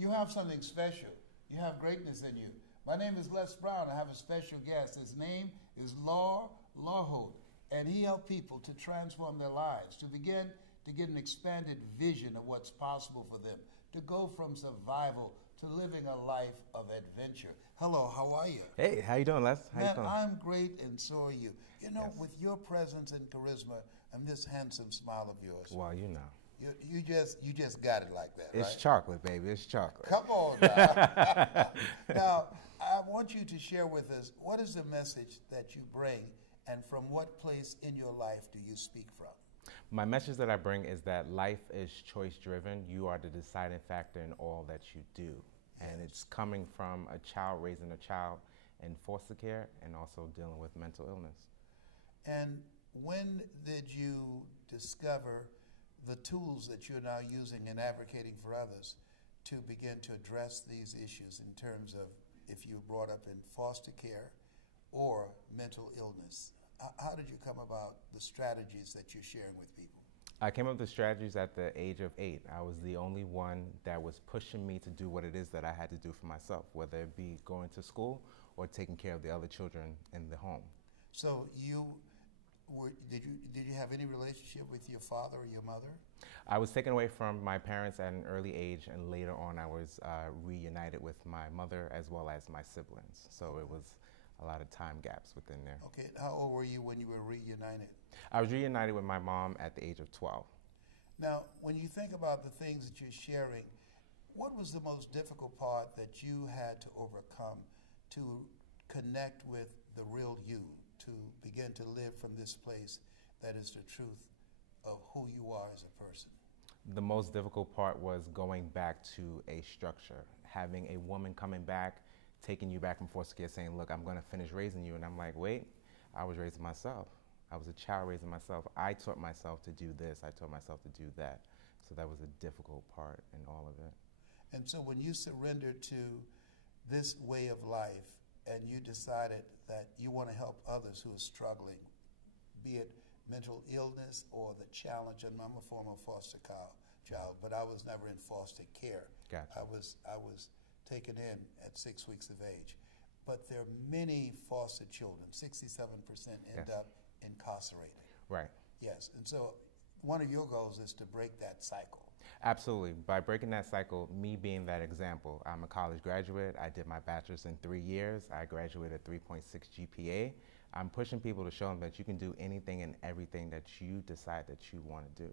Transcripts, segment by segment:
You have something special. You have greatness in you. My name is Les Brown. I have a special guest. His name is Law Loadholt, and he helps people to transform their lives, to begin to get an expanded vision of what's possible for them, to go from survival to living a life of adventure. Hello, how are you? Hey, how you doing, Les? How you Man, feeling? I'm great, and so are you. You know, Yes. with your presence and charisma and this handsome smile of yours, Well, you know. you just got it like that, It's right? chocolate, baby. It's chocolate. Come on now. Now, I want you to share with us, what is the message that you bring, and from what place in your life do you speak from? My message that I bring is that life is choice-driven. You are the deciding factor in all that you do. And Yes. it's coming from a child raising a child in foster care and also dealing with mental illness. And when did you discover the tools that you're now using in advocating for others to begin to address these issues in terms of if you were brought up in foster care or mental illness? How did you come about the strategies that you're sharing with people? I came up with the strategies at the age of 8. I was the only one that was pushing me to do what it is that I had to do for myself, whether it be going to school or taking care of the other children in the home. So did you have any relationship with your father or your mother? I was taken away from my parents at an early age, and later on I was reunited with my mother as well as my siblings. So it was a lot of time gaps within there. Okay, how old were you when you were reunited? I was reunited with my mom at the age of 12. Now, when you think about the things that you're sharing, what was the most difficult part that you had to overcome to connect with the real you, to begin to live from this place that is the truth of who you are as a person? The most difficult part was going back to a structure, having a woman coming back, taking you back from foster care, saying, look, I'm going to finish raising you. And I'm like, wait, I was raising myself. I was a child raising myself. I taught myself to do this. I taught myself to do that. So that was a difficult part in all of it. And so when you surrendered to this way of life and you decided that you want to help others who are struggling, be it mental illness or the challenge, and I'm a former foster child, but I was never in foster care. Gotcha. I was taken in at 6 weeks of age. But there are many foster children, 67% end Yes. up incarcerated. Right. Yes, and so one of your goals is to break that cycle. Absolutely. By breaking that cycle, me being that example, I'm a college graduate. I did my bachelor's in 3 years. I graduated 3.6 GPA. I'm pushing people to show them that you can do anything and everything that you decide that you want to do.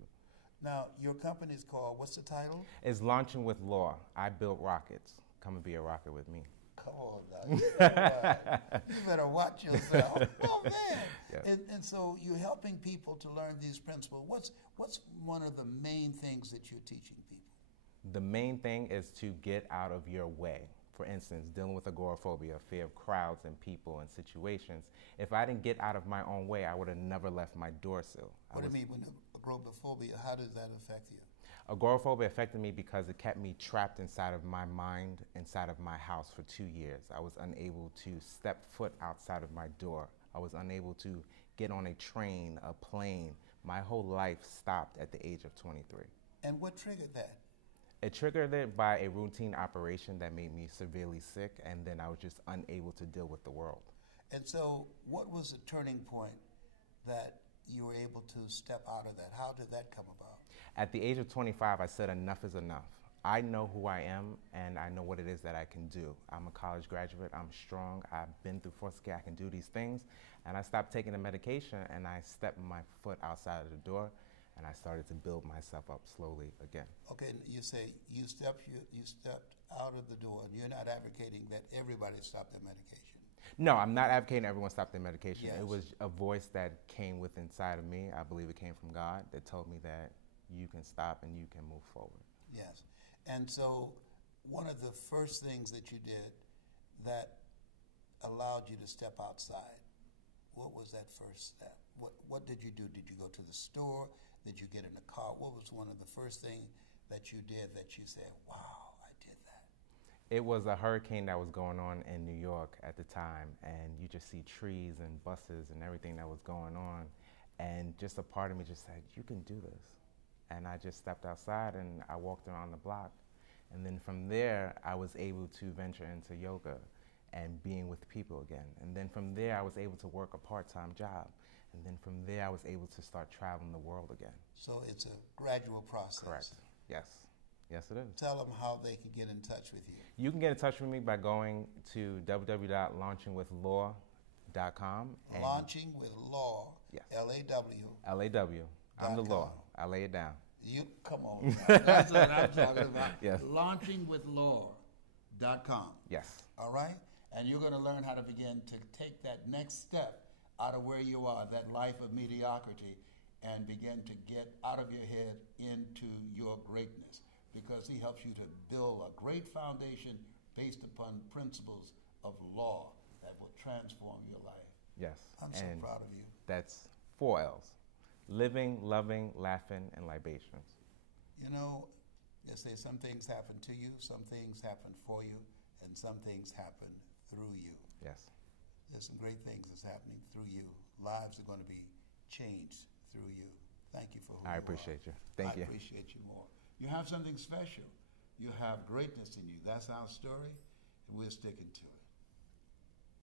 Now, your company is called, what's the title? It's Launching with Law. I built rockets. Come and be a rocket with me. Come on now, you better watch yourself. Oh man! Yeah. And so you're helping people to learn these principles. What's one of the main things that you're teaching people? The main thing is to get out of your way. For instance, dealing with agoraphobia, fear of crowds and people and situations. If I didn't get out of my own way, I would have never left my door sill. What do you mean when agoraphobia? How does that affect you? Agoraphobia affected me because it kept me trapped inside of my mind, inside of my house for 2 years. I was unable to step foot outside of my door. I was unable to get on a train, a plane. My whole life stopped at the age of 23. And what triggered that? It triggered it by a routine operation that made me severely sick, and then I was just unable to deal with the world. And so what was the turning point that you were able to step out of that? How did that come about? At the age of 25, I said enough is enough. I know who I am, and I know what it is that I can do. I'm a college graduate. I'm strong. I've been through foster care. I can do these things. And I stopped taking the medication, and I stepped my foot outside of the door, and I started to build myself up slowly again. Okay, you say you stepped out of the door, and you're not advocating that everybody stop their medication. No, I'm not advocating everyone stop their medication. Yes. It was a voice that came with inside of me. I believe it came from God that told me that you can stop and you can move forward. Yes. And so one of the first things that you did that allowed you to step outside, what was that first step? What did you do? Did you go to the store? Did you get in a car? What was one of the first things that you did that you said, wow, I did that? It was a hurricane that was going on in New York at the time, and you just see trees and buses and everything that was going on, and just a part of me just said, you can do this. And I just stepped outside and I walked around the block And then from there, I was able to venture into yoga and being with people again. And then from there, I was able to work a part-time job. And then from there, I was able to start traveling the world again. So it's a gradual process. Correct. Yes. Yes, it is. Tell them how they can get in touch with you. You can get in touch with me by going to www.launchingwithlaw.com. Launching with Law, Yes. L-A-W. L-A-W. I'm the law. I lay it down. You come on. That's what I'm talking about. Yes. Launchingwithlaw.com. Yes. All right? And you're going to learn how to begin to take that next step out of where you are, that life of mediocrity, and begin to get out of your head into your greatness, because he helps you to build a great foundation based upon principles of law that will transform your life. Yes. I'm so proud of you. That's 4 L's. Living, loving, laughing, and libations. You know, they say some things happen to you, some things happen for you, and some things happen through you. Yes. There's some great things that's happening through you. Lives are going to be changed through you. Thank you for who you are. I appreciate you. Thank you. I appreciate you more. You have something special. You have greatness in you. That's our story, and we're sticking to it.